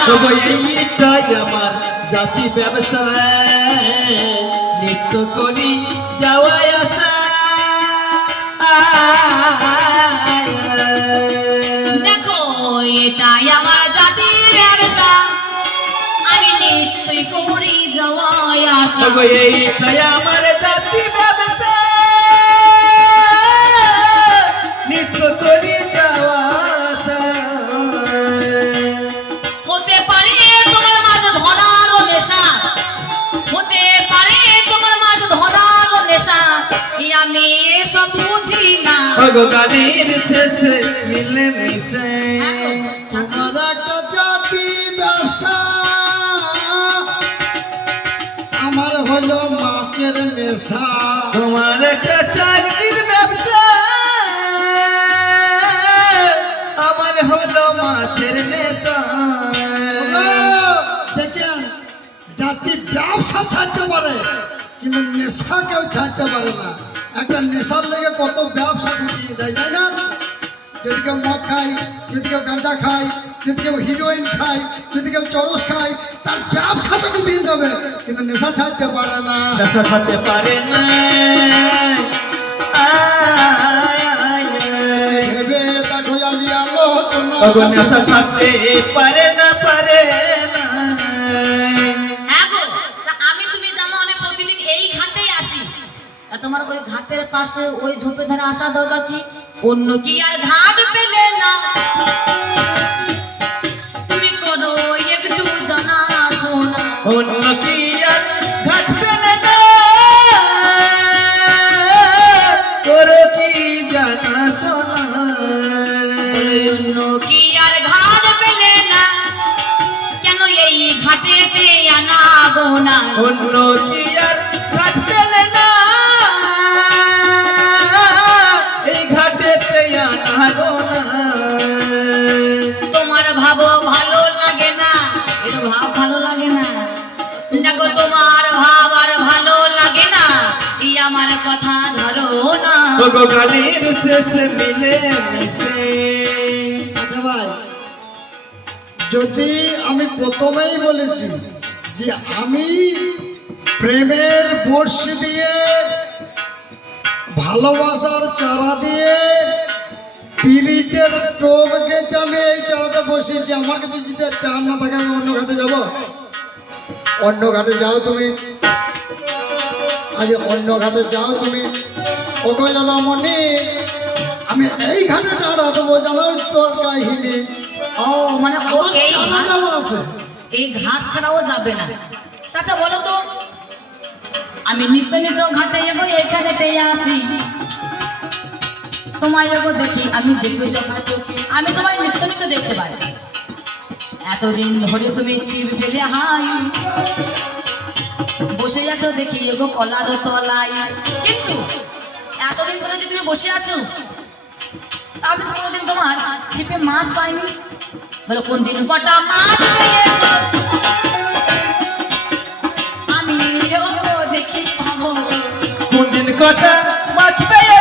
তবু এইটাই আমার জাতি ব্যবসা নিত্য করি যাওয়াই আসা দেখো এটাই আমার জাতির ব্যবসা। আমি নিত্যই করি যাওয়াই তবু এইটাই আমার আমি এসব বুঝি না। ভগবানের শেষে মিলে মিশে। তোমার একটা জাতি ব্যবসা আমার হলো মাছের নেশা। তোমার একটা চাকরির ব্যবসা আমার হলো মাছের নেশা। ও, দেখেন জাতি ব্যবসা ছাড়তে পারে কিন্তু নেশা কেউ ছাড়তে পারে না। একটা নেশার লেগে কত ব্যবসা ঢুকিয়ে যায় তাই না? যদি কেউ মদ খায় যদি কেউ গাঁজা খায় যদি কেউ হিরোইন খায় যদি কেউ চরস খায় তার ব্যবসাটা ডুবিয়ে যাবে। কিন্তু নেশা ছাড়তে পারে না। নেশা পারে আলোচনা নেশা ছাড়তে পারে তোমার ওই ঘাটের পাশে ওই ঝোপে ধারে আসা দরকার কি? অন্য কি আর ঘাট পেলে না? তুমি করো একটু জানা শোনা অন্য কি আর ঘাট পেলে না? করো কি জানা শোনা অন্য কি আর ঘাট পেলে না? কেন এই ঘাটেতে আনা গোনা অন্য কি গোনা তোমার ভাবো ভালো লাগে না এর ভাব ভালো লাগে না। দেখো তোমার ভাব আর ভালো লাগে না এই আমার কথা ধরো না। গানের শেষে মিলে মিশে। আচ্ছা ভাই যদি আমি প্রথমেই বলেছি যে আমি প্রেমের বর্ষি দিয়ে ভালোবাসার চারা দিয়ে পিড়িতের টোপ আমি এই চারাতে বসিয়েছি আমাকে তো যদি চার না থাকে আমি অন্য ঘাটে যাব। অন্য ঘাটে যাও তুমি। আজ অন্য ঘাটে যাও তুমি। ওকে জনমনি আমি এই ঘাটে দাঁড়া দেবো জানো তোর কাহিনী। ও মানে দেওয়া আছে। এই ঘাট ছাড়াও যাবে না। আচ্ছা বলো তো আমি নিত্য নিত্য ঘাটে এগো এখানে পেয়ে আসি তোমায় এগো দেখি, আমি দেখে যখন চোখে আমি তোমায় নিত্য নিত্য দেখতে পাই। এতদিন ধরে তুমি চিপ ফেলে হাই। বসে আছো দেখি, এগো কলার তলায়। কিন্তু এতদিন ধরে যে তুমি বসে আছো তো কোনোদিন তোমার ছিপে মাছ পাইনি। বলো, কোন দিন কটা মাছ আমি দেখি কোন দিন কটা মাছ পেয়ে